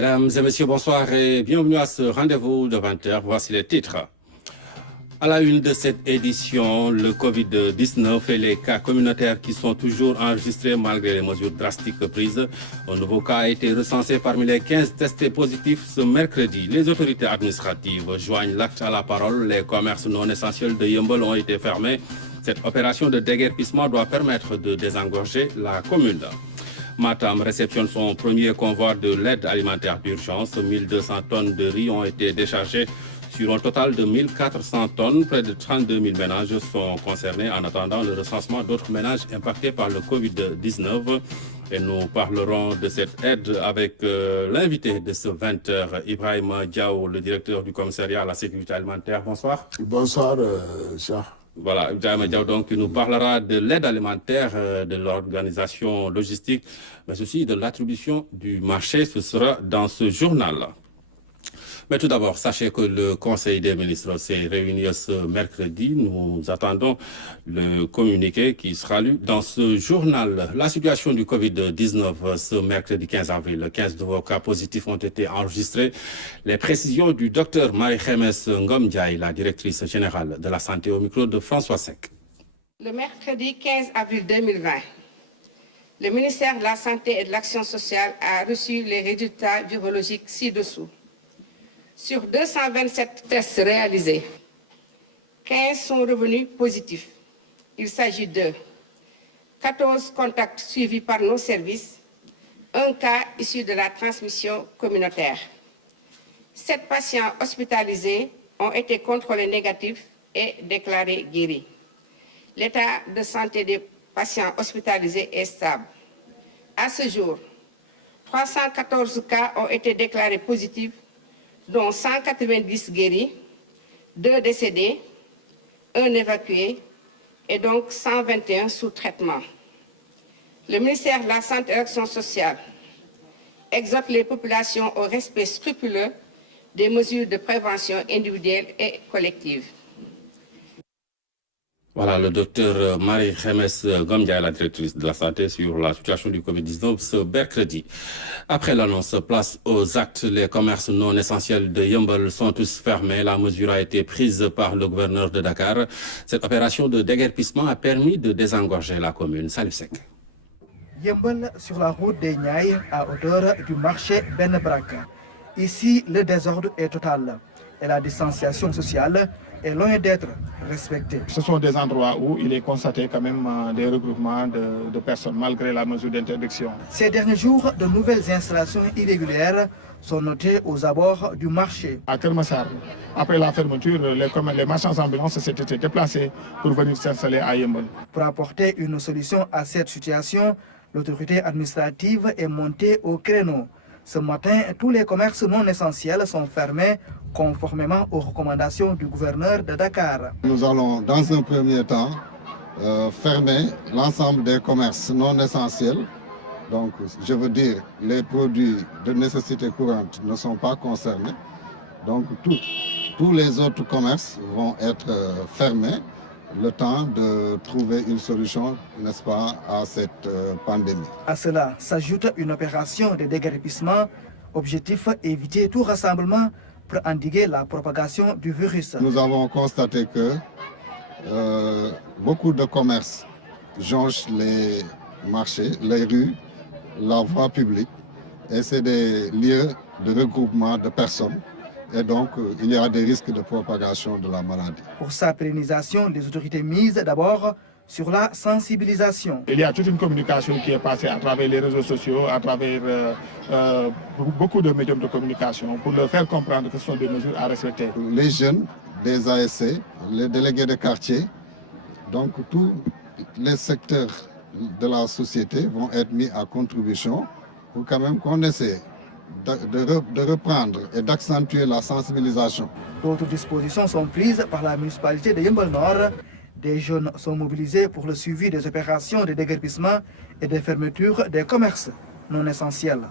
Mesdames et messieurs, bonsoir et bienvenue à ce rendez-vous de 20h. Voici les titres. À la une de cette édition, le Covid-19 et les cas communautaires qui sont toujours enregistrés malgré les mesures drastiques prises. Un nouveau cas a été recensé parmi les 15 testés positifs ce mercredi. Les autorités administratives joignent l'acte à la parole. Les commerces non essentiels de Yeumbeul ont été fermés. Cette opération de déguerpissement doit permettre de désengorger la commune. Matam réceptionne son premier convoi de l'aide alimentaire d'urgence. 1200 tonnes de riz ont été déchargées sur un total de 1400 tonnes. Près de 32 000 ménages sont concernés en attendant le recensement d'autres ménages impactés par le Covid-19. Et nous parlerons de cette aide avec l'invité de ce 20h, Ibrahim Diaw, le directeur du commissariat à la sécurité alimentaire. Bonsoir. Bonsoir, Charles. Voilà, Ibrahim Diaw donc qui nous parlera de l'aide alimentaire, de l'organisation logistique, mais aussi de l'attribution du marché. Ce sera dans ce journal. Mais tout d'abord, sachez que le Conseil des ministres s'est réuni ce mercredi. Nous attendons le communiqué qui sera lu dans ce journal. La situation du Covid-19 ce mercredi 15 avril. 15 nouveaux cas positifs ont été enregistrés. Les précisions du docteur Marie-Khémesse Ngom Ndiaye, la directrice générale de la santé, au micro de François Seck. Le mercredi 15 avril 2020, le ministère de la Santé et de l'Action sociale a reçu les résultats virologiques ci-dessous. Sur 227 tests réalisés, 15 sont revenus positifs. Il s'agit de 14 contacts suivis par nos services, un cas issu de la transmission communautaire. 7 patients hospitalisés ont été contrôlés négatifs et déclarés guéris. L'état de santé des patients hospitalisés est stable. À ce jour, 314 cas ont été déclarés positifs, dont 190 guéris, 2 décédés, 1 évacué et donc 121 sous traitement. Le ministère de la Santé et de l'Action sociale exhorte les populations au respect scrupuleux des mesures de prévention individuelle et collective. Voilà le docteur Marie-Khémesse Ngom Ndiaye, la directrice de la santé, sur la situation du Covid-19 ce mercredi. Après l'annonce, place aux actes. Les commerces non essentiels de Yeumbeul sont tous fermés. La mesure a été prise par le gouverneur de Dakar. Cette opération de déguerpissement a permis de désengorger la commune. Salut Sec. Yeumbeul sur la route des Niayes à hauteur du marché Ben Brak. Ici, le désordre est total et la distanciation sociale est loin d'être respectée. Ce sont des endroits où il est constaté quand même des regroupements de personnes malgré la mesure d'interdiction. Ces derniers jours, de nouvelles installations irrégulières sont notées aux abords du marché. À Kermassar, après la fermeture, les marchands ambulants s'étaient déplacés pour venir s'installer à Yeumbeul. Pour apporter une solution à cette situation, l'autorité administrative est montée au créneau. Ce matin, tous les commerces non essentiels sont fermés conformément aux recommandations du gouverneur de Dakar. Nous allons dans un premier temps fermer l'ensemble des commerces non essentiels. Donc, je veux dire, les produits de nécessité courante ne sont pas concernés. Donc, tous les autres commerces vont être fermés le temps de trouver une solution, n'est-ce pas, à cette pandémie. À cela s'ajoute une opération de déguerpissement. Objectif, éviter tout rassemblement pour endiguer la propagation du virus. Nous avons constaté que beaucoup de commerces jonchent les marchés, les rues, la voie publique, et c'est des lieux de regroupement de personnes. Et donc, il y a des risques de propagation de la maladie. Pour sa pérennisation, les autorités misent d'abord sur la sensibilisation. Il y a toute une communication qui est passée à travers les réseaux sociaux, à travers beaucoup de médiums de communication pour leur faire comprendre que ce sont des mesures à respecter. Les jeunes des ASC, les délégués de quartier, donc tous les secteurs de la société vont être mis à contribution pour quand même qu'on essaie de reprendre et d'accentuer la sensibilisation. D'autres dispositions sont prises par la municipalité de Yeumbeul Nord. Des jeunes sont mobilisés pour le suivi des opérations de déguerpissement et de fermeture des commerces non essentiels.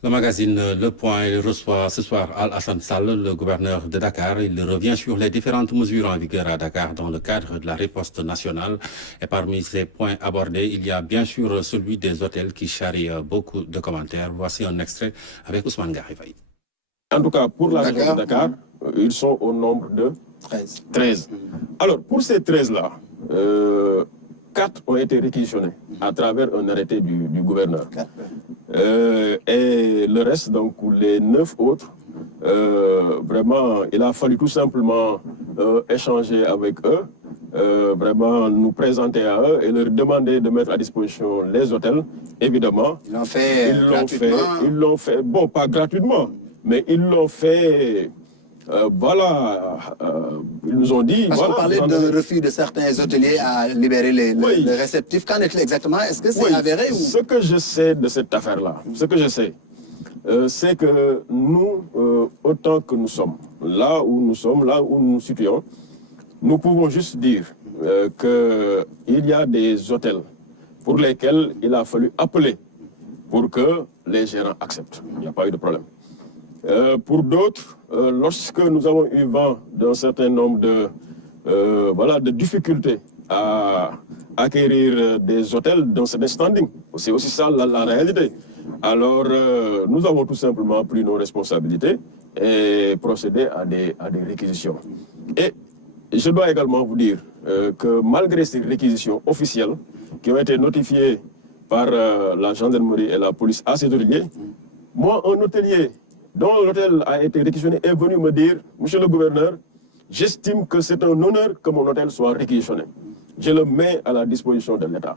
Le magazine Le Point il reçoit ce soir Al-Hassan Sall, le gouverneur de Dakar. Il revient sur les différentes mesures en vigueur à Dakar dans le cadre de la riposte nationale. Et parmi ces points abordés, il y a bien sûr celui des hôtels qui charrie beaucoup de commentaires. Voici un extrait avec Ousmane Garifaï. En tout cas, pour la région de Dakar, ils sont au nombre de 13. Alors, pour ces 13-là, 4 ont été réquisitionnés à travers un arrêté du gouverneur. Et le reste, donc les 9 autres, vraiment, il a fallu tout simplement échanger avec eux, vraiment nous présenter à eux et leur demander de mettre à disposition les hôtels, évidemment. Ils l'ont fait gratuitement. Ils l'ont fait, bon, pas gratuitement, mais ils l'ont fait... voilà, ils nous ont dit... Parce voilà, qu'on parlait de refus de certains hôteliers à libérer les réceptifs. Qu'en est-il exactement? Est-ce que c'est avéré ou... Ce que je sais de cette affaire-là, c'est que nous, autant que nous sommes, là où nous nous situons, nous pouvons juste dire qu'il y a des hôtels pour lesquels il a fallu appeler pour que les gérants acceptent. Il n'y a pas eu de problème. Pour d'autres, lorsque nous avons eu vent d'un certain nombre de difficultés à acquérir des hôtels dans ce standing, c'est aussi ça la réalité. Alors, nous avons tout simplement pris nos responsabilités et procédé à des réquisitions. Et je dois également vous dire que malgré ces réquisitions officielles qui ont été notifiées par la gendarmerie et la police à ces hôteliers, moi, un hôtelier dont l'hôtel a été réquisitionné est venu me dire, monsieur le gouverneur, j'estime que c'est un honneur que mon hôtel soit réquisitionné. Je le mets à la disposition de l'État.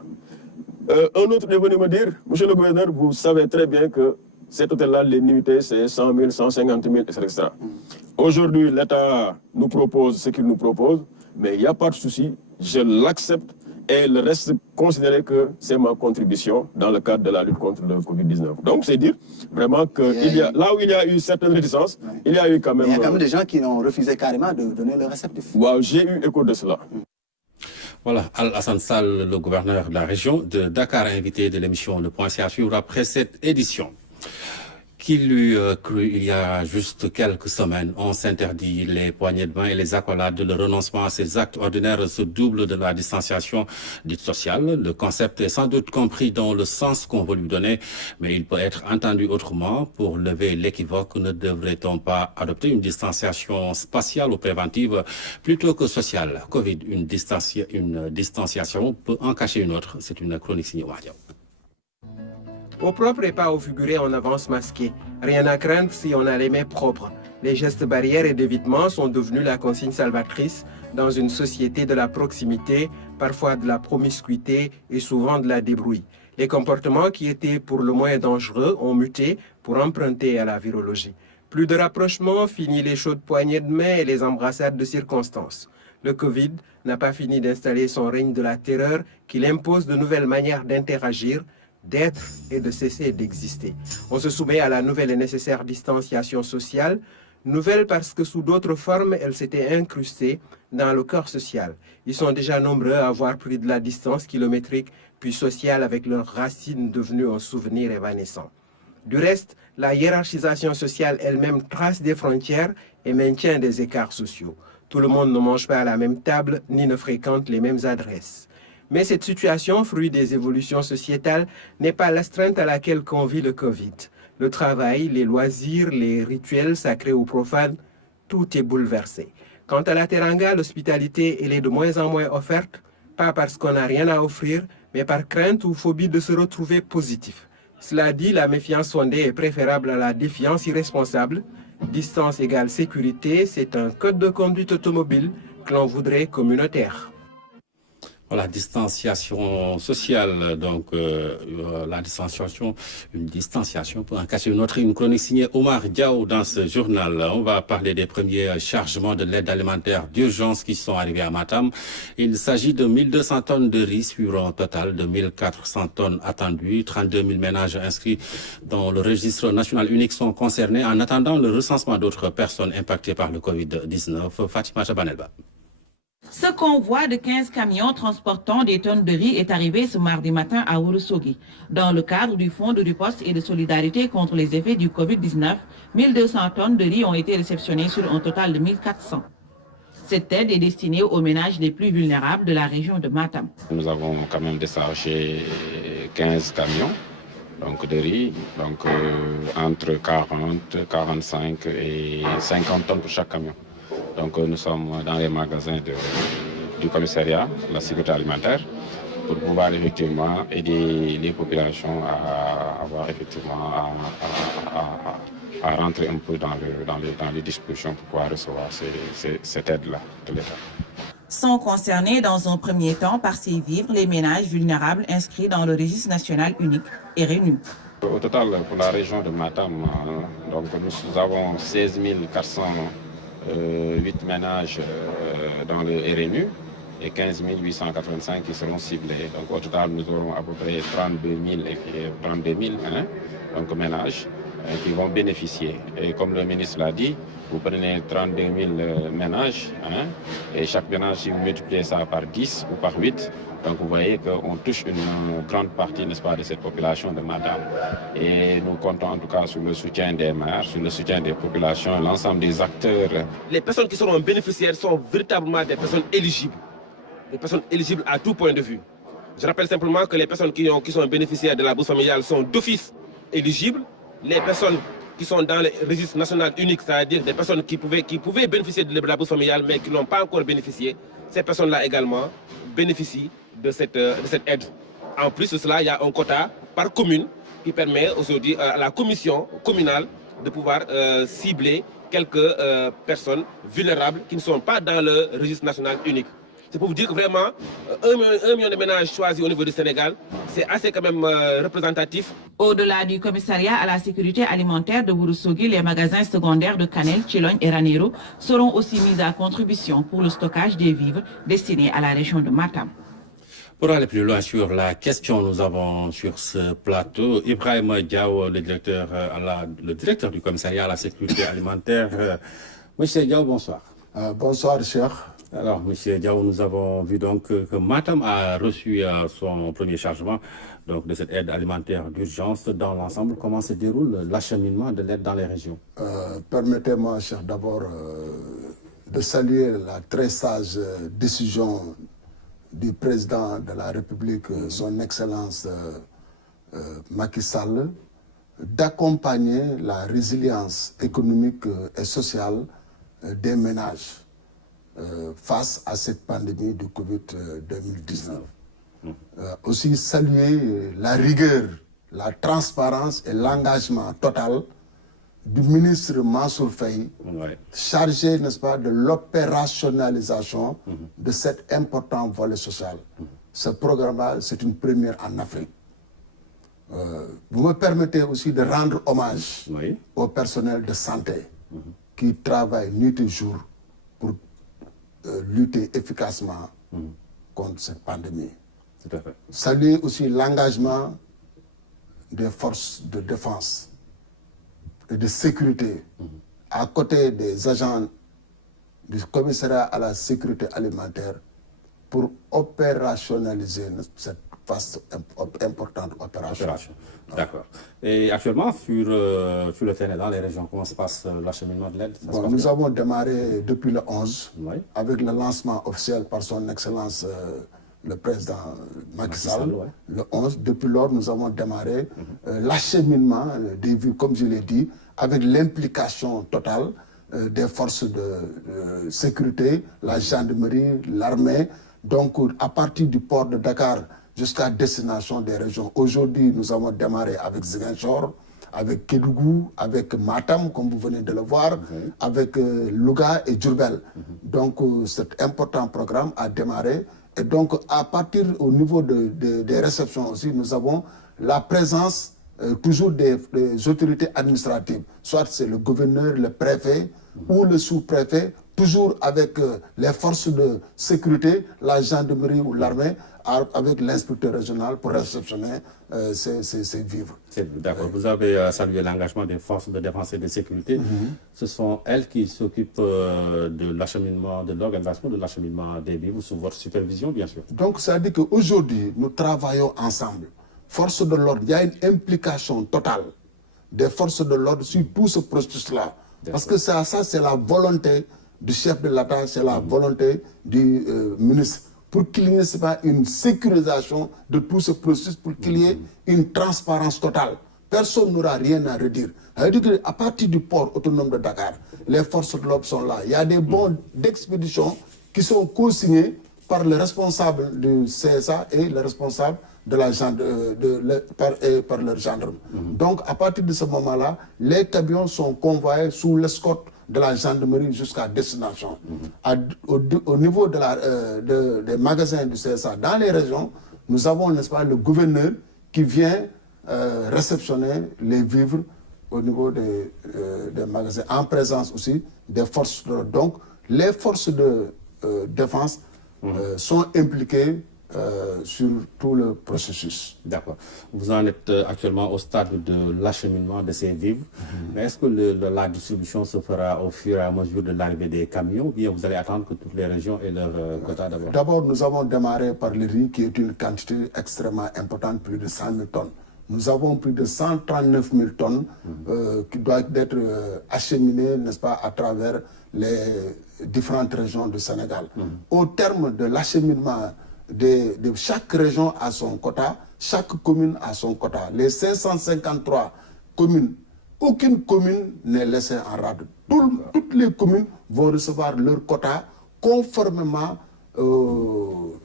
Un autre est venu me dire, monsieur le gouverneur, vous savez très bien que cet hôtel-là, les nuitées, c'est 100 000, 150 000, etc. Aujourd'hui, l'État nous propose ce qu'il nous propose, mais il n'y a pas de souci, je l'accepte. Et le reste, considérer que c'est ma contribution dans le cadre de la lutte contre le Covid-19. Donc, c'est dire vraiment que là où il y a eu certaines réticences, il y a eu quand même... Il y a quand même des gens qui ont refusé carrément de donner le réceptif. Wow, j'ai eu écho de cela. Voilà, Al-Hassan Sall, le gouverneur de la région de Dakar, invité de l'émission Le Point à suivre après cette édition. Qui l'eût cru il y a juste quelques semaines, on s'interdit les poignées de main et les accolades. Le renoncement à ces actes ordinaires se double de la distanciation dite sociale. Le concept est sans doute compris dans le sens qu'on veut lui donner, mais il peut être entendu autrement. Pour lever l'équivoque, ne devrait-on pas adopter une distanciation spatiale ou préventive plutôt que sociale? Covid, une distanciation peut en cacher une autre. C'est une chronique signée Wahdiaw. Au propre et pas au figuré, on avance masqué. Rien à craindre si on a les mains propres. Les gestes barrières et d'évitement sont devenus la consigne salvatrice dans une société de la proximité, parfois de la promiscuité et souvent de la débrouille. Les comportements qui étaient pour le moins dangereux ont muté pour emprunter à la virologie. Plus de rapprochement, fini les chaudes poignées de main et les embrassades de circonstances. Le Covid n'a pas fini d'installer son règne de la terreur qu'il impose de nouvelles manières d'interagir, d'être et de cesser d'exister. On se soumet à la nouvelle et nécessaire distanciation sociale, nouvelle parce que sous d'autres formes, elle s'était incrustée dans le corps social. Ils sont déjà nombreux à avoir pris de la distance kilométrique puis sociale avec leurs racines devenues un souvenir évanescent. Du reste, la hiérarchisation sociale elle-même trace des frontières et maintient des écarts sociaux. Tout le monde ne mange pas à la même table ni ne fréquente les mêmes adresses. Mais cette situation, fruit des évolutions sociétales, n'est pas l'astreinte à laquelle convie le Covid. Le travail, les loisirs, les rituels sacrés ou profanes, tout est bouleversé. Quant à la teranga, l'hospitalité, elle est de moins en moins offerte, pas parce qu'on n'a rien à offrir, mais par crainte ou phobie de se retrouver positif. Cela dit, la méfiance fondée est préférable à la défiance irresponsable. Distance égale sécurité, c'est un code de conduite automobile que l'on voudrait communautaire. La distanciation sociale, donc la distanciation, une distanciation peut en cacher une autre. Une chronique signée Omar Diaw dans ce journal. On va parler des premiers chargements de l'aide alimentaire d'urgence qui sont arrivés à Matam. Il s'agit de 1200 tonnes de riz sur un total de 1400 tonnes attendues. 32 000 ménages inscrits dans le registre national unique sont concernés en attendant le recensement d'autres personnes impactées par le Covid-19. Fatima Chabanelba. Ce convoi de 15 camions transportant des tonnes de riz est arrivé ce mardi matin à Ourossogui. Dans le cadre du Fonds de riposte et de solidarité contre les effets du Covid-19, 1200 tonnes de riz ont été réceptionnées sur un total de 1400. Cette aide est destinée aux ménages les plus vulnérables de la région de Matam. Nous avons quand même déchargé 15 camions donc de riz, donc entre 40, 45 et 50 tonnes pour chaque camion. Donc nous sommes dans les magasins du commissariat, la sécurité alimentaire, pour pouvoir effectivement aider les populations à avoir effectivement à rentrer un peu dans les dispositions pour pouvoir recevoir cette aide-là de l'État. Sont concernés dans un premier temps par ces vivres les ménages vulnérables inscrits dans le registre national unique RNU. Au total, pour la région de Matam, donc nous avons 16 408 ménages dans le RNU et 15 885 qui seront ciblés. Donc au total, nous aurons à peu près 32 000 donc, ménages qui vont bénéficier. Et comme le ministre l'a dit, vous prenez 32 000 ménages et chaque ménage, si vous multipliez ça par 10 ou par 8, donc vous voyez qu'on touche une grande partie, n'est-ce pas, de cette population de Matam. Et nous comptons en tout cas sur le soutien des maires, sur le soutien des populations, l'ensemble des acteurs. Les personnes qui seront bénéficiaires sont véritablement des personnes éligibles. Des personnes éligibles à tout point de vue. Je rappelle simplement que les personnes qui sont bénéficiaires de la bourse familiale sont d'office éligibles. Les personnes qui sont dans le registre national unique, c'est-à-dire des personnes qui pouvaient bénéficier de la bourse familiale mais qui n'ont pas encore bénéficié, ces personnes-là également bénéficient de cette aide. En plus de cela, il y a un quota par commune qui permet aujourd'hui à la commission communale de pouvoir cibler quelques personnes vulnérables qui ne sont pas dans le registre national unique. C'est pour vous dire que vraiment, 1 million de ménages choisis au niveau du Sénégal, c'est assez quand même représentatif. Au-delà du commissariat à la sécurité alimentaire de Ourossogui, les magasins secondaires de Kanel, Tchilogne et Ranérou seront aussi mis à contribution pour le stockage des vivres destinés à la région de Matam. Pour aller plus loin sur la question, nous avons sur ce plateau Ibrahim Diaw, le directeur du commissariat à la sécurité alimentaire. Monsieur Diaw, bonsoir. Bonsoir, cher. Alors, Monsieur Diaw, nous avons vu donc que Matam a reçu son premier chargement donc, de cette aide alimentaire d'urgence dans l'ensemble. Comment se déroule l'acheminement de l'aide dans les régions? Permettez-moi, cher, d'abord de saluer la très sage décision du président de la République, son Excellence Macky Sall, d'accompagner la résilience économique et sociale des ménages face à cette pandémie de Covid-19. Aussi saluer la rigueur, la transparence et l'engagement total du ministre Mansour Faye, chargé, n'est-ce pas, de l'opérationnalisation de cet important volet social. Ce programme-là, c'est une première en Afrique. Vous me permettez aussi de rendre hommage au personnel de santé qui travaille nuit et jour pour lutter efficacement contre cette pandémie. Tout à fait. Saluer aussi l'engagement des forces de défense et de sécurité à côté des agents du commissariat à la sécurité alimentaire pour opérationnaliser cette vaste, importante opération. D'accord. Et actuellement, sur le terrain, dans les régions, comment se passe l'acheminement de l'aide? Nous avons démarré depuis le 11, avec le lancement officiel par son Excellence le président Macky Sall, le 11. Depuis lors, nous avons démarré l'acheminement des vues, comme je l'ai dit, avec l'implication totale des forces de sécurité, la gendarmerie, l'armée. Donc, à partir du port de Dakar jusqu'à destination des régions. Aujourd'hui, nous avons démarré avec Ziguinchor, avec Kédougou, avec Matam, comme vous venez de le voir, avec Louga et Diourbel. Donc, cet important programme a démarré. Et donc, à partir au niveau des réceptions aussi, nous avons la présence toujours des autorités administratives. Soit c'est le gouverneur, le préfet ou le sous-préfet, toujours avec les forces de sécurité, la gendarmerie ou l'armée, avec l'inspecteur régional pour réceptionner ces vivres. D'accord. Vous avez salué l'engagement des forces de défense et de sécurité. Ce sont elles qui s'occupent de l'acheminement, de l'organisation de l'acheminement des vivres sous votre supervision, bien sûr. Donc, ça veut dire qu'aujourd'hui, nous travaillons ensemble. Forces de l'ordre, il y a une implication totale des forces de l'ordre sur tout ce processus-là. Parce que ça c'est la volonté du chef de l'État, c'est la volonté du ministre, pour qu'il n'y ait pas une sécurisation de tout ce processus, pour qu'il y ait une transparence totale. Personne n'aura rien à redire. À partir du port autonome de Dakar, les forces de l'ordre sont là. Il y a des bons d'expédition qui sont co-signés par le responsable du CSA et le responsable de la par leur gendarme. Donc, à partir de ce moment-là, les camions sont convoyés sous l'escorte de la gendarmerie jusqu'à destination. Au niveau des magasins du CSA, dans les régions, nous avons, n'est-ce pas, le gouverneur qui vient réceptionner les vivres au niveau des magasins, en présence aussi des forces de l'ordre. Donc, les forces de défense sont impliquées sur tout le processus. D'accord. Vous en êtes actuellement au stade de l'acheminement de ces vivres. Mais est-ce que la distribution se fera au fur et à mesure de l'arrivée des camions, ou bien vous allez attendre que toutes les régions aient leur quota d'abord? D'abord, nous avons démarré par le riz, qui est une quantité extrêmement importante, plus de 100 000 tonnes. Nous avons plus de 139 000 tonnes qui doivent être acheminées, n'est-ce pas, à travers les différentes régions du Sénégal. Au terme de l'acheminement de chaque région a son quota, chaque commune a son quota. Les 553 communes, aucune commune n'est laissée en rade. Toutes les communes vont recevoir leur quota conformément aux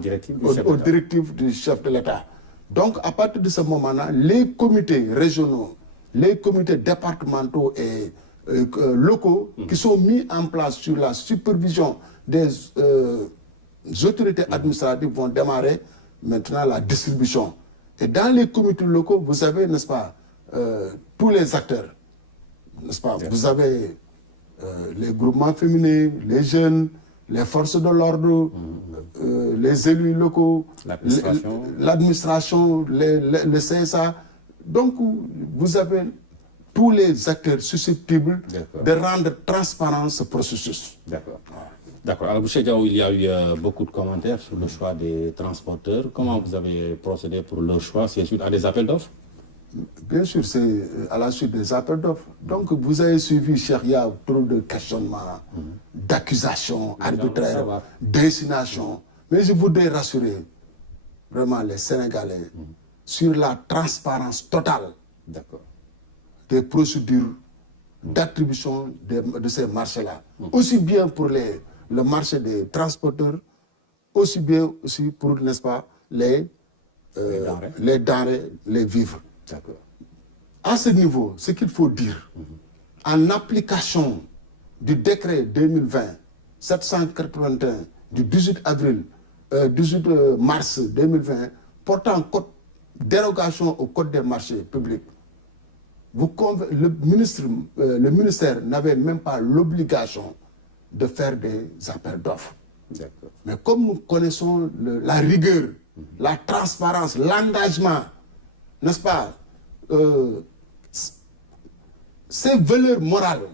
directives du chef de l'État. Donc, à partir de ce moment-là, les comités régionaux, les comités départementaux et locaux qui sont mis en place sur la supervision des autorités administratives vont démarrer maintenant la distribution. Et dans les comités locaux, vous avez, n'est-ce pas, tous les acteurs, n'est-ce pas? Vous avez les groupements féminins, les jeunes, les forces de l'ordre, les élus locaux, l'administration, le CSA. Donc, vous avez tous les acteurs susceptibles de rendre transparent ce processus. D'accord. D'accord. Alors, M. Diaw, il y a eu beaucoup de commentaires sur le choix des transporteurs. Comment vous avez procédé pour leur choix? C'est suite à des appels d'offres? Bien sûr, c'est à la suite des appels d'offres. Donc, vous avez suivi, cher, il y a trop de questionnements, d'accusations arbitraires, d'insinuations. Mais je voudrais rassurer vraiment les Sénégalais sur la transparence totale des procédures d'attribution de ces marchés-là. Aussi bien pour le marché des transporteurs, aussi bien aussi pour, n'est-ce pas, les denrées, les vivres. À ce niveau, ce qu'il faut dire, en application du décret 2020-781 du 18 mars 2020 portant dérogation au code des marchés publics, le ministère n'avait même pas l'obligation de faire des appels d'offres. Mais comme nous connaissons la rigueur, la transparence, l'engagement, n'est-ce pas, ces valeurs morales,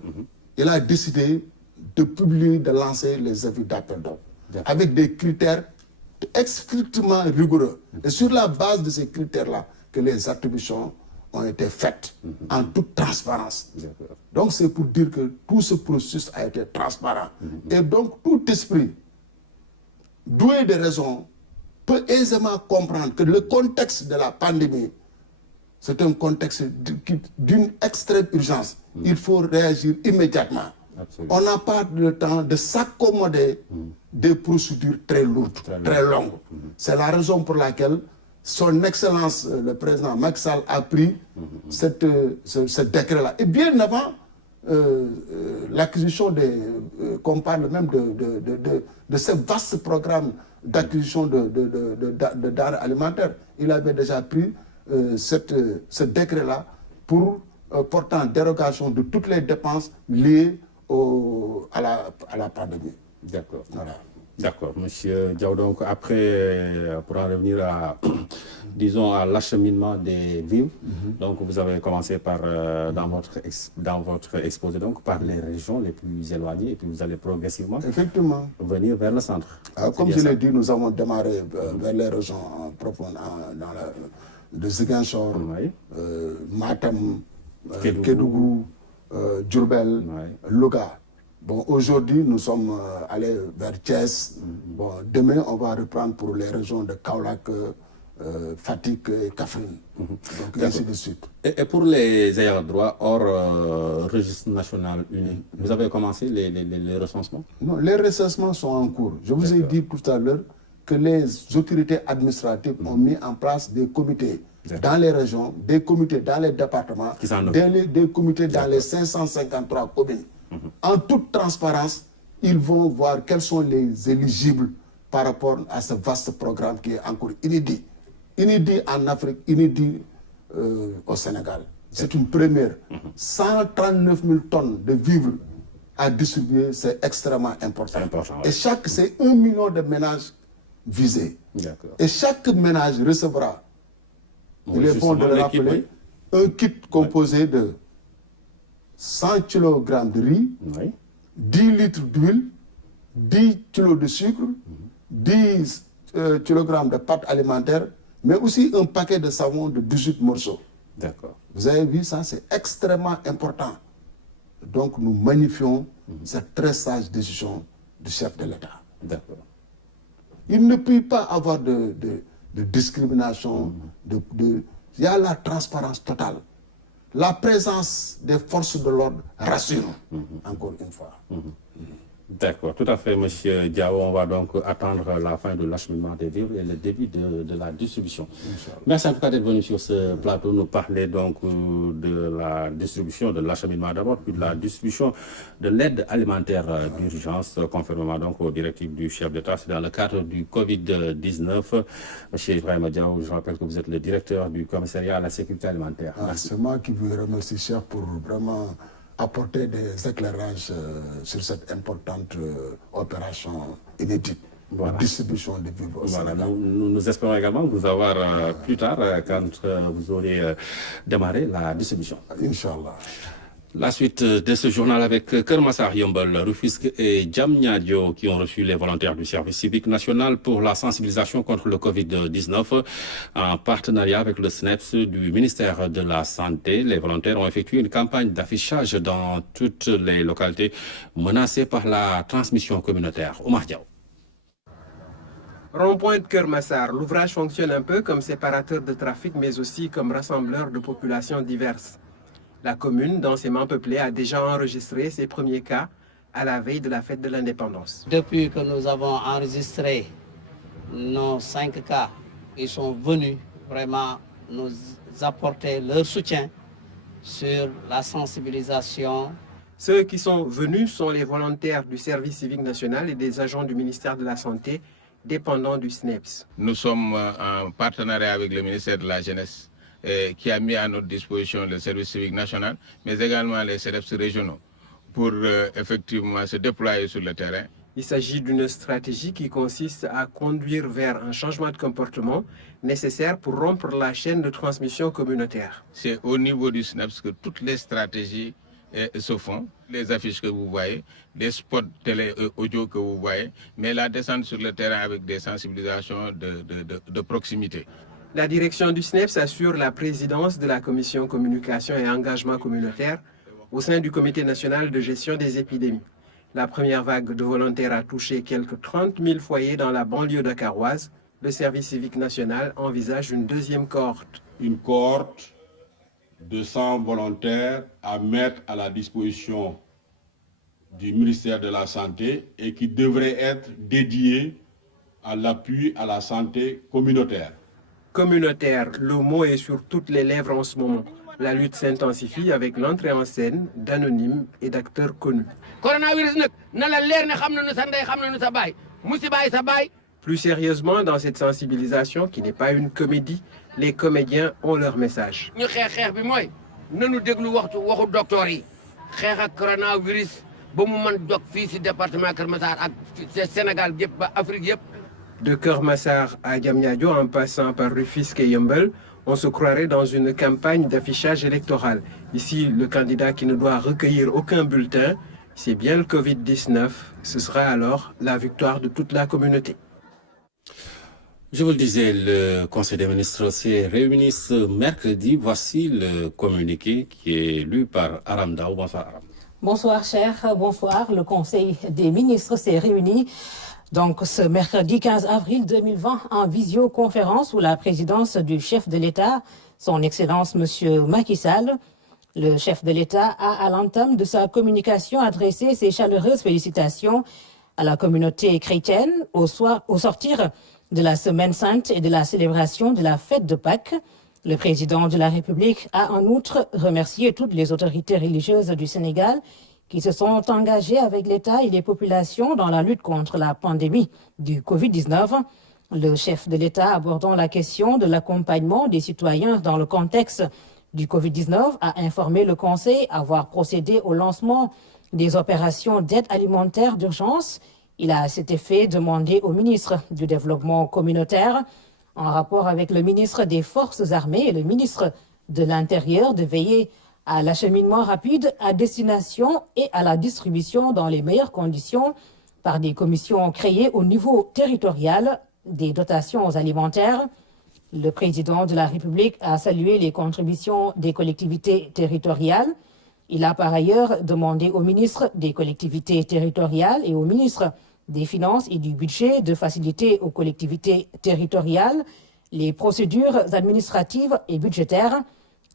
il a décidé de publier, de lancer les avis d'appel d'offres avec des critères extrêmement rigoureux. Et sur la base de ces critères-là, que les attributions ont été faites en toute transparence. Donc c'est pour dire que tout ce processus a été transparent. Et donc tout esprit doué de raison peut aisément comprendre que le contexte de la pandémie, c'est un contexte d'une extrême urgence. Il faut réagir immédiatement. On n'a pas le temps de s'accommoder des procédures très lourdes, très longues. C'est la raison pour laquelle son Excellence, le président Macky Sall, a pris ce décret-là. Et bien avant l'acquisition qu'on parle même de ce vaste programme d'acquisition de denrées alimentaires, il avait déjà pris ce décret-là pour portant dérogation de toutes les dépenses liées à la pandémie. D'accord. Voilà. D'accord, monsieur Diaw. Donc après, pour en revenir à, disons, à l'acheminement des vivres, donc vous avez commencé par, dans votre exposé, donc par les régions les plus éloignées, et puis vous allez progressivement venir vers le centre. Comme je l'ai dit, nous avons démarré vers les régions profondes, de Ziguinchor, Matam, Kédougou, Diourbel, Louga. Bon, aujourd'hui, nous sommes allés vers Thiès. Bon, demain, on va reprendre pour les régions de Kaolack, Fatick et Kaffrine. Donc, ainsi de suite. Et pour les ayants droit hors registre national uni, vous avez commencé les recensements? Non, les recensements sont en cours. Je vous ai dit tout à l'heure que les autorités administratives ont mis en place des comités dans les régions, des comités dans les départements, des comités dans les 553 communes. En toute transparence, ils vont voir quels sont les éligibles par rapport à ce vaste programme qui est encore inédit. Inédit en Afrique, inédit au Sénégal. C'est une première. 139 000 tonnes de vivres à distribuer, c'est extrêmement important. Et c'est 1 million de ménages visés. Et chaque ménage recevra, il est bon de le rappeler, un kit composé de 100 kg de riz, 10 litres d'huile, 10 kg de sucre, 10 kg de pâte alimentaire, mais aussi un paquet de savon de 18 morceaux. D'accord. Vous avez vu, ça c'est extrêmement important. Donc nous magnifions cette très sage décision du chef de l'État. D'accord. Il ne peut pas avoir de discrimination, il y a la transparence totale. La présence des forces de l'ordre rassure, encore une fois. D'accord, tout à fait, monsieur Diaw. On va donc attendre la fin de l'acheminement des vivres et le début de la distribution. Merci en tout cas d'être venu sur ce plateau, nous parler donc de la distribution, de l'acheminement d'abord, puis de la distribution de l'aide alimentaire d'urgence, conformément donc aux directives du chef d'État. C'est dans le cadre du Covid-19. Monsieur Ibrahima Diaw, je rappelle que vous êtes le directeur du commissariat à la sécurité alimentaire. C'est moi qui vous remercie, cher, pour vraiment apporter des éclairages sur cette importante opération inédite de distribution des vivres au Sénégal. Nous espérons également vous avoir plus tard quand vous aurez démarré la distribution. Inch'Allah. La suite de ce journal avec Keur Massar, Yeumbeul, Rufisque et Diamniadio qui ont reçu les volontaires du service civique national pour la sensibilisation contre le Covid-19 en partenariat avec le SNEPS du ministère de la Santé. Les volontaires ont effectué une campagne d'affichage dans toutes les localités menacées par la transmission communautaire. Omar Diaw. Rond-point de Keur Massar, l'ouvrage fonctionne un peu comme séparateur de trafic mais aussi comme rassembleur de populations diverses. La commune, densément peuplée, a déjà enregistré ses premiers cas à la veille de la fête de l'indépendance. Depuis que nous avons enregistré nos 5 cas, ils sont venus vraiment nous apporter leur soutien sur la sensibilisation. Ceux qui sont venus sont les volontaires du service civique national et des agents du ministère de la Santé dépendants du SNEPS. Nous sommes en partenariat avec le ministère de la Jeunesse qui a mis à notre disposition le service civique national, mais également les SNEPS régionaux pour effectivement se déployer sur le terrain. Il s'agit d'une stratégie qui consiste à conduire vers un changement de comportement nécessaire pour rompre la chaîne de transmission communautaire. C'est au niveau du SNEPS que toutes les stratégies se font, les affiches que vous voyez, les spots télé audio que vous voyez, mais la descente sur le terrain avec des sensibilisations de proximité. La direction du SNEPS assure la présidence de la commission communication et engagement communautaire au sein du comité national de gestion des épidémies. La première vague de volontaires a touché quelques 30 000 foyers dans la banlieue dakaroise. Le service civique national envisage une deuxième cohorte. Une cohorte de 100 volontaires à mettre à la disposition du ministère de la Santé et qui devrait être dédiée à l'appui à la santé communautaire. Communautaire, le mot est sur toutes les lèvres en ce moment. La lutte s'intensifie avec l'entrée en scène d'anonymes et d'acteurs connus. Plus sérieusement, dans cette sensibilisation qui n'est pas une comédie, les comédiens ont leur message. ba mu mën jog fii si département Keur Massar ak Sénégal yëpp ba Afrique yëpp. De Keur Massar à Diamniadio en passant par Rufisque et Yeumbeul, on se croirait dans une campagne d'affichage électoral. Ici, le candidat qui ne doit recueillir aucun bulletin, c'est bien le Covid-19. Ce sera alors la victoire de toute la communauté. Je vous le disais, le Conseil des ministres s'est réuni ce mercredi. Voici le communiqué qui est lu par Aram Daou. Bonsoir Aram. Bonsoir cher, bonsoir. Le Conseil des ministres s'est réuni donc ce mercredi 15 avril 2020 en visioconférence sous la présidence du chef de l'État, son Excellence M. Macky Sall. Le chef de l'État a, à l'entame de sa communication, adressé ses chaleureuses félicitations à la communauté chrétienne au sortir de la Semaine Sainte et de la célébration de la fête de Pâques. Le président de la République a en outre remercié toutes les autorités religieuses du Sénégal qui se sont engagés avec l'État et les populations dans la lutte contre la pandémie du Covid-19. Le chef de l'État, abordant la question de l'accompagnement des citoyens dans le contexte du Covid-19, a informé le Conseil avoir procédé au lancement des opérations d'aide alimentaire d'urgence. Il a à cet effet demandé au ministre du Développement communautaire, en rapport avec le ministre des Forces armées et le ministre de l'Intérieur, de veiller à l'acheminement rapide à destination et à la distribution dans les meilleures conditions par des commissions créées au niveau territorial des dotations alimentaires. Le président de la République a salué les contributions des collectivités territoriales. Il a par ailleurs demandé au ministre des collectivités territoriales et au ministre des Finances et du Budget de faciliter aux collectivités territoriales les procédures administratives et budgétaires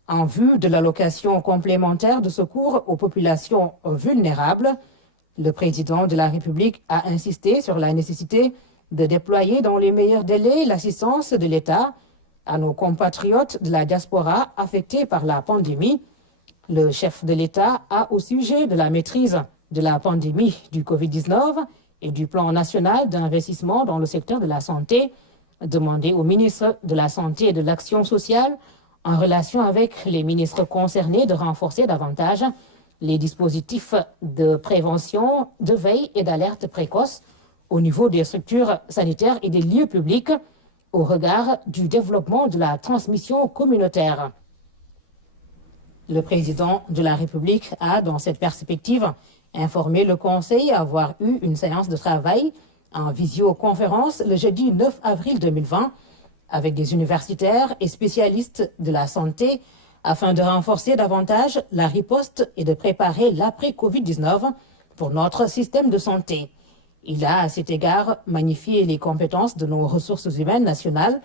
en vue de l'allocation complémentaire de secours aux populations vulnérables. Le président de la République a insisté sur la nécessité de déployer dans les meilleurs délais l'assistance de l'État à nos compatriotes de la diaspora affectés par la pandémie. Le chef de l'État a, au sujet de la maîtrise de la pandémie du Covid-19 et du plan national d'investissement dans le secteur de la santé, demandé au ministre de la Santé et de l'Action sociale, en relation avec les ministres concernés, de renforcer davantage les dispositifs de prévention, de veille et d'alerte précoce au niveau des structures sanitaires et des lieux publics au regard du développement de la transmission communautaire. Le président de la République a, dans cette perspective, informé le Conseil avoir eu une séance de travail en visioconférence le jeudi 9 avril 2020 avec des universitaires et spécialistes de la santé afin de renforcer davantage la riposte et de préparer l'après-Covid-19 pour notre système de santé. Il a, à cet égard, magnifié les compétences de nos ressources humaines nationales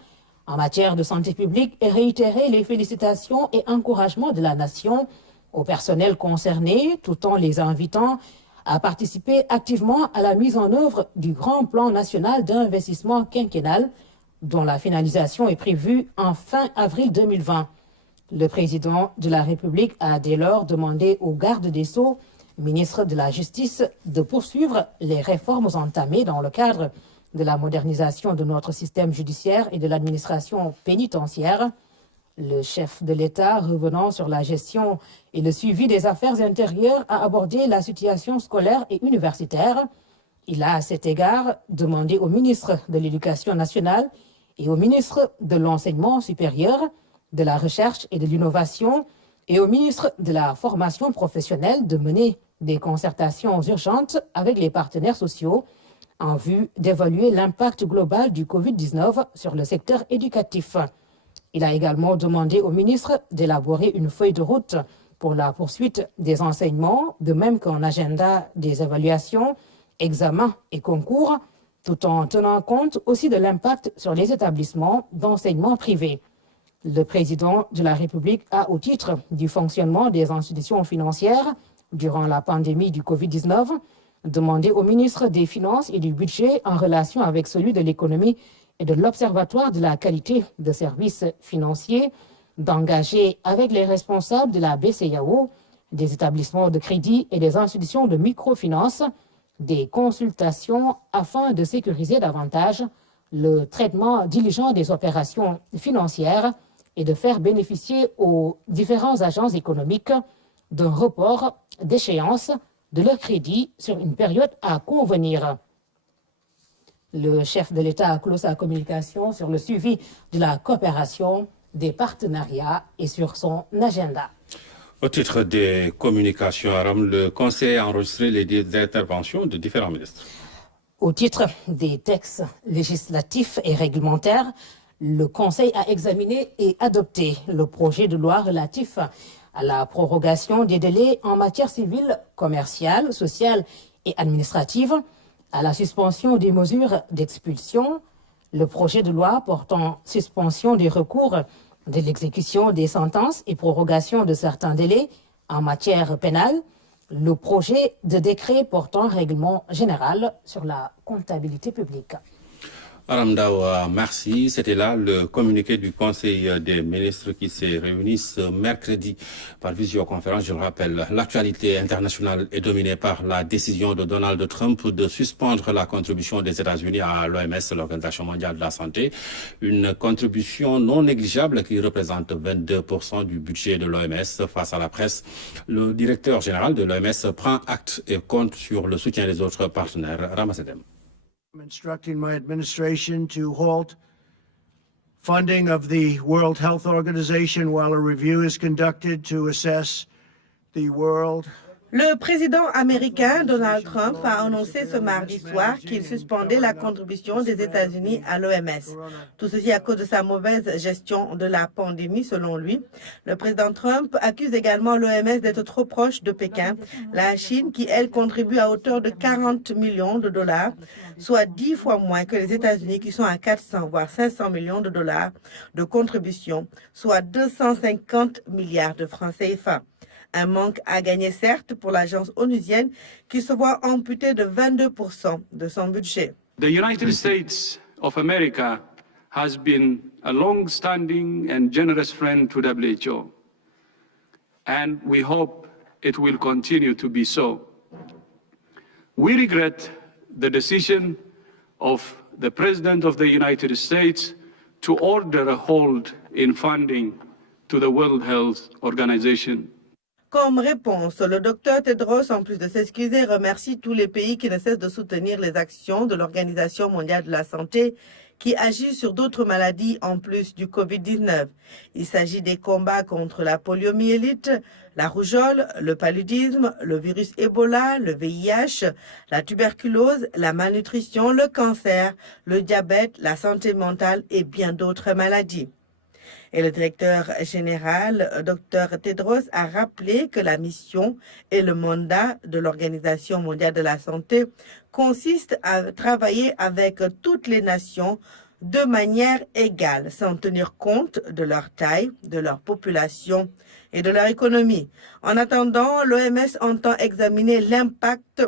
en matière de santé publique et réitéré les félicitations et encouragements de la nation au personnel concerné, tout en les invitant à participer activement à la mise en œuvre du grand plan national d'investissement quinquennal, dont la finalisation est prévue en fin avril 2020. Le président de la République a dès lors demandé au garde des Sceaux, ministre de la Justice, de poursuivre les réformes entamées dans le cadre de la modernisation de notre système judiciaire et de l'administration pénitentiaire. Le chef de l'État, revenant sur la gestion et le suivi des affaires intérieures, a abordé la situation scolaire et universitaire. Il a, à cet égard, demandé au ministre de l'Éducation nationale et au ministre de l'Enseignement supérieur, de la Recherche et de l'Innovation et au ministre de la Formation professionnelle de mener des concertations urgentes avec les partenaires sociaux en vue d'évaluer l'impact global du Covid-19 sur le secteur éducatif. Il a également demandé au ministre d'élaborer une feuille de route pour la poursuite des enseignements, de même qu'un agenda des évaluations, examens et concours, tout en tenant compte aussi de l'impact sur les établissements d'enseignement privé. Le président de la République a, au titre du fonctionnement des institutions financières durant la pandémie du Covid-19, demandé au ministre des Finances et du Budget, en relation avec celui de l'économie et de l'Observatoire de la qualité de services financiers, d'engager avec les responsables de la BCEAO, des établissements de crédit et des institutions de microfinance des consultations afin de sécuriser davantage le traitement diligent des opérations financières et de faire bénéficier aux différents agents économiques d'un report d'échéance de leur crédit sur une période à convenir. Le chef de l'État a clos sa communication sur le suivi de la coopération, des partenariats et sur son agenda. Au titre des communications, Aram, le Conseil a enregistré les interventions de différents ministres. Au titre des textes législatifs et réglementaires, le Conseil a examiné et adopté le projet de loi relatif à la prorogation des délais en matière civile, commerciale, sociale et administrative, à la suspension des mesures d'expulsion, le projet de loi portant suspension des recours de l'exécution des sentences et prorogation de certains délais en matière pénale, le projet de décret portant règlement général sur la comptabilité publique. Aram Dawa, merci. C'était là le communiqué du Conseil des ministres qui s'est réuni ce mercredi par visioconférence. Je le rappelle, l'actualité internationale est dominée par la décision de Donald Trump de suspendre la contribution des États-Unis à l'OMS, l'Organisation mondiale de la santé. Une contribution non négligeable qui représente 22% du budget de l'OMS. Face à la presse, le directeur général de l'OMS prend acte et compte sur le soutien des autres partenaires. Ramasedem. I'm instructing my administration to halt funding of the World Health Organization while a review is conducted to assess the world. Le président américain Donald Trump a annoncé ce mardi soir qu'il suspendait la contribution des États-Unis à l'OMS. Tout ceci à cause de sa mauvaise gestion de la pandémie, selon lui. Le président Trump accuse également l'OMS d'être trop proche de Pékin, la Chine qui, elle, contribue à hauteur de 40 millions de dollars, soit 10 fois moins que les États-Unis qui sont à 400 voire 500 millions de dollars de contribution, soit 250 milliards de francs CFA. Un manque à gagner, certes, pour l'agence onusienne qui se voit amputée de 22% de son budget. The United States of America has been a long-standing and generous friend to WHO, and we hope it will continue to be so. We regret the decision of the President of the United States to order a hold in funding to the World Health Organization. Comme réponse, le docteur Tedros, en plus de s'excuser, remercie tous les pays qui ne cessent de soutenir les actions de l'Organisation mondiale de la santé qui agit sur d'autres maladies en plus du Covid-19. Il s'agit des combats contre la poliomyélite, la rougeole, le paludisme, le virus Ebola, le VIH, la tuberculose, la malnutrition, le cancer, le diabète, la santé mentale et bien d'autres maladies. Et le directeur général, Dr Tedros, a rappelé que la mission et le mandat de l'Organisation mondiale de la santé consistent à travailler avec toutes les nations de manière égale, sans tenir compte de leur taille, de leur population et de leur économie. En attendant, l'OMS entend examiner l'impact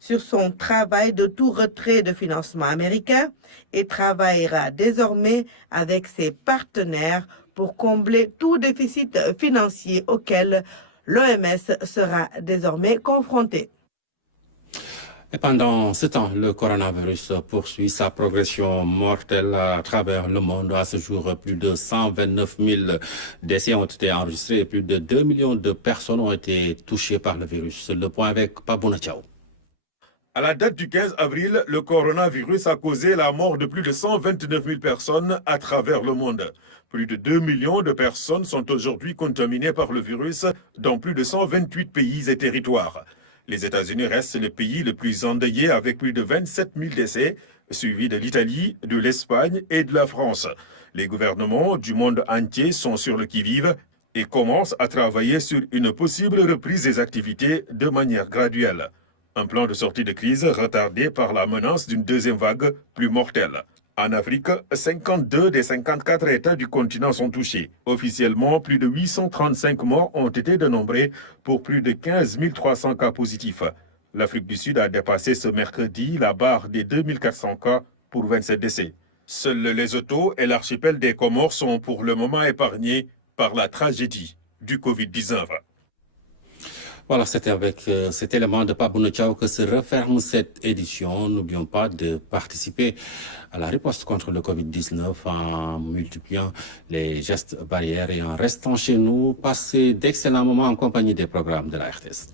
sur son travail de tout retrait de financement américain et travaillera désormais avec ses partenaires pour combler tout déficit financier auquel l'OMS sera désormais confrontée. Et pendant ce temps, le coronavirus poursuit sa progression mortelle à travers le monde. À ce jour, plus de 129 000 décès ont été enregistrés et plus de 2 millions de personnes ont été touchées par le virus. Le point avec Pabouna Chao. À la date du 15 avril, le coronavirus a causé la mort de plus de 129 000 personnes à travers le monde. Plus de 2 millions de personnes sont aujourd'hui contaminées par le virus dans plus de 128 pays et territoires. Les États-Unis restent le pays le plus endeuillé avec plus de 27 000 décès, suivi de l'Italie, de l'Espagne et de la France. Les gouvernements du monde entier sont sur le qui-vive et commencent à travailler sur une possible reprise des activités de manière graduelle. Un plan de sortie de crise retardé par la menace d'une deuxième vague plus mortelle. En Afrique, 52 des 54 États du continent sont touchés. Officiellement, plus de 835 morts ont été dénombrés pour plus de 15 300 cas positifs. L'Afrique du Sud a dépassé ce mercredi la barre des 2400 cas pour 27 décès. Seuls le Lesotho et l'archipel des Comores sont pour le moment épargnés par la tragédie du Covid-19. Voilà, c'était avec cet élément de Pabouna Chao que se referme cette édition. N'oublions pas de participer à la riposte contre le Covid-19 en multipliant les gestes barrières et en restant chez nous. Passez d'excellents moments en compagnie des programmes de la RTS.